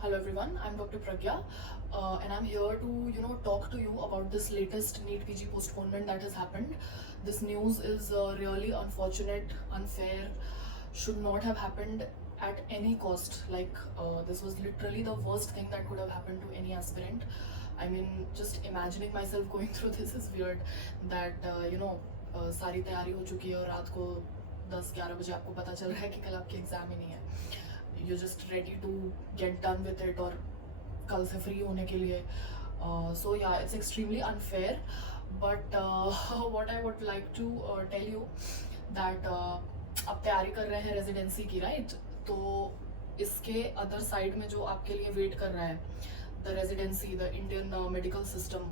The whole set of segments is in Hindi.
Hello everyone, I'm Dr. Pragya, and I'm here to talk to you about this latest NEET PG postponement that has happened. This news is really unfortunate, unfair, should not have happened at any cost. This was literally the worst thing that could have happened to any aspirant. I mean, just imagining myself going through this is weird. That सारी तैयारी हो चुकी है और रात को 10-11 बजे आपको पता चल रहा है कि कल आपकी एग्जाम ही नहीं है. You're just ready to get done with it और कल से फ्री होने के लिए. So yeah, it's extremely unfair, but what I would like to tell you that आप तैयारी कर रहे हैं रेजिडेंसी की, राइट? तो इसके अदर साइड में जो आपके लिए वेट कर रहा है, the residency, the Indian medical system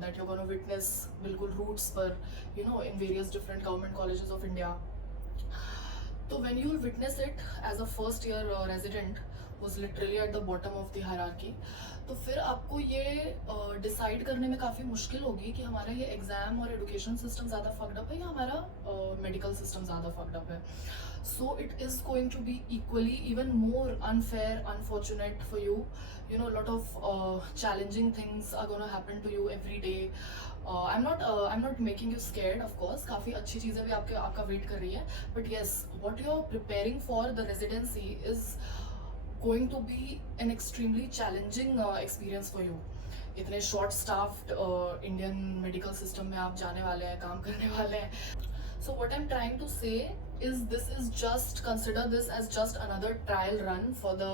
that you're going to witness बिल्कुल रूट्स पर, in various different government colleges of India. So when you will witness it as a first year resident who's literally at the bottom of the hierarchy, तो फिर आपको ये डिसाइड करने में काफ़ी मुश्किल होगी कि हमारा ये एग्ज़ाम और एजुकेशन सिस्टम ज़्यादा फक्ड अप है या हमारा मेडिकल सिस्टम ज़्यादा फक्ड अप है. So it is going to be equally even more unfair, unfortunate for you. A lot of challenging things are going to happen to you every day. I'm not making you scared, of course. काफ़ी अच्छी चीज़ें भी आपका वेट कर रही है. But yes, what you're preparing for the residency is going to be an extremely challenging experience for you. इतने short staffed Indian medical system में आप जाने वाले हैं, काम करने वाले हैं. So what I'm trying to say is this is just, consider this as just another trial run for the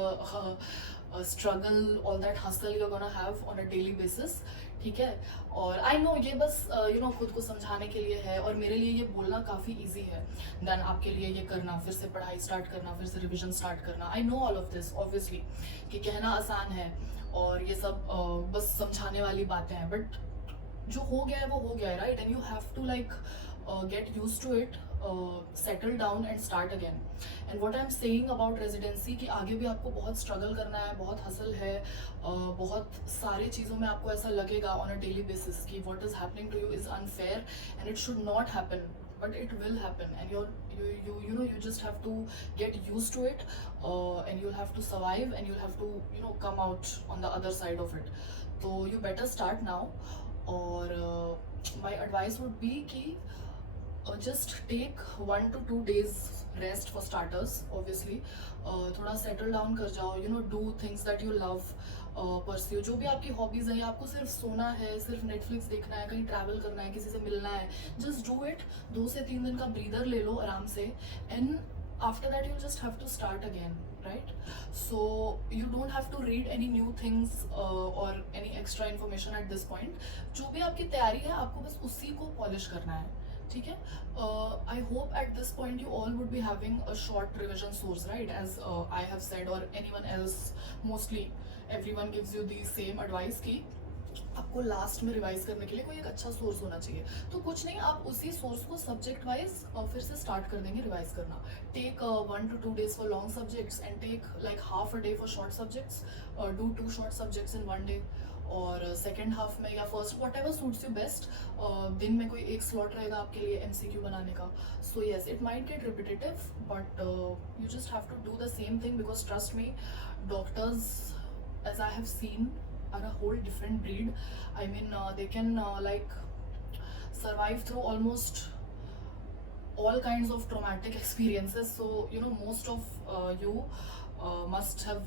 struggle, all that hustle you're gonna have on a daily basis. ठीक है. और आई नो ये बस खुद को समझाने के लिए है और मेरे लिए ये बोलना काफ़ी ईजी है देन आपके लिए ये करना, फिर से पढ़ाई स्टार्ट करना, फिर से रिविजन स्टार्ट करना. I know all of this obviously कि कहना आसान है और ये सब बस समझाने वाली बातें हैं, बट जो हो गया है वो हो गया है, right? And you have to get used to it, settle down and start again. And what I'm saying about residency कि आगे भी आपको बहुत struggle करना है, बहुत hustle है, बहुत सारी चीज़ों में आपको ऐसा लगेगा on a daily basis कि what is happening to you is unfair and it should not happen, but it will happen. And you just have to get used to it, and you'll have to survive and you'll have to come out on the other side of it. So you better start now. और my advice would be कि just take 1 to 2 days rest for starters, obviously. थोड़ा settle down कर जाओ, do things that you love, pursue जो भी आपकी hobbies हैं. आपको सिर्फ सोना है, सिर्फ Netflix देखना है, कहीं travel करना है, किसी से मिलना है, just do it. 2 से 3 दिन का breather ले लो आराम से, and after that you'll just have to start again, right? So you don't have to read any new things or any extra information at this point. जो भी आपकी तैयारी है आपको बस उसी को polish करना है, ठीक है? I hope at this point you all would be having a short revision source, right? As I have said, or anyone else, mostly everyone gives you the same advice कि आपको लास्ट में रिवाइज करने के लिए कोई एक अच्छा सोर्स होना चाहिए. तो कुछ नहीं, आप उसी सोर्स को सब्जेक्ट वाइज फिर से स्टार्ट कर देंगे रिवाइज करना. Take 1 to 2 days for long subjects and take like half a day for short subjects. Do 2 short subjects in 1 day. और सेकेंड हाफ में या first whatever suits you best, दिन में कोई एक स्लॉट रहेगा आपके लिए MCQ बनाने का. So yes, it might get repetitive, but you just have to do the same thing because trust me, doctors as I have seen are a whole different breed. I mean, they can survive through almost all kinds of traumatic experiences. So most of you must have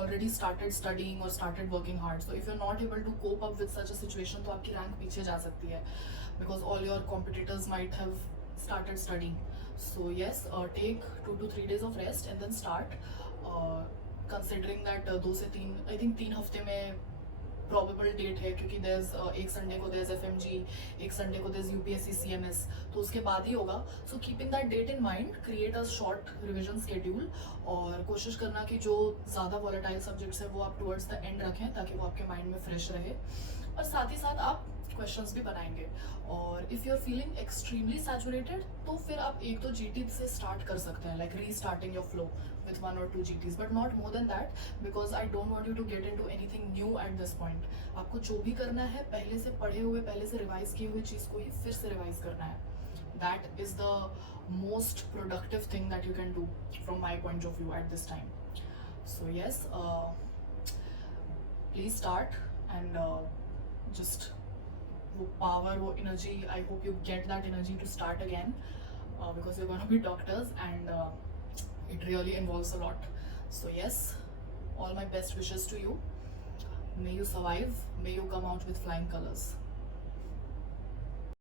already started studying or started working hard. So if you're not able to cope up with such a situation, तो आपकी rank पीछे जा सकती है because all your competitors might have started studying. So yes, take 2 to 3 days of rest and then start. Considering that 2 से 3, आई थिंक 3 हफ्ते में प्रॉबेबल डेट है क्योंकि देयर्स एक संडे को देयर्स FMG, एक संडे को देयर्स UPSC CMS, तो उसके बाद ही होगा. So keeping that date in mind, create a short revision schedule और कोशिश करना कि जो ज़्यादा वॉलेटाइल सब्जेक्ट्स है वो आप टुवर्ड्स द एंड रखें ताकि वो आपके माइंड में फ्रेश रहे और साथ ही साथ आप क्वेश्चंस भी बनाएंगे. और if you are feeling extremely saturated तो फिर आप 1-2 GT से स्टार्ट कर सकते हैं, like restarting your flow with 1 or 2 GTs, but not more than that because I don't want you to get into anything new at this point. आपको जो भी करना है पहले से पढ़े हुए, पहले से रिवाइज किए हुए चीज़ को ही फिर से रिवाइज करना है. That is the most productive thing that you can do from my point of view at this time. So yes, please start and just वो power, वो energy, I hope you get that energy to start again, because you're gonna be doctors and it really involves a lot. So yes, all my best wishes to you. May you survive, may you come out with flying colors.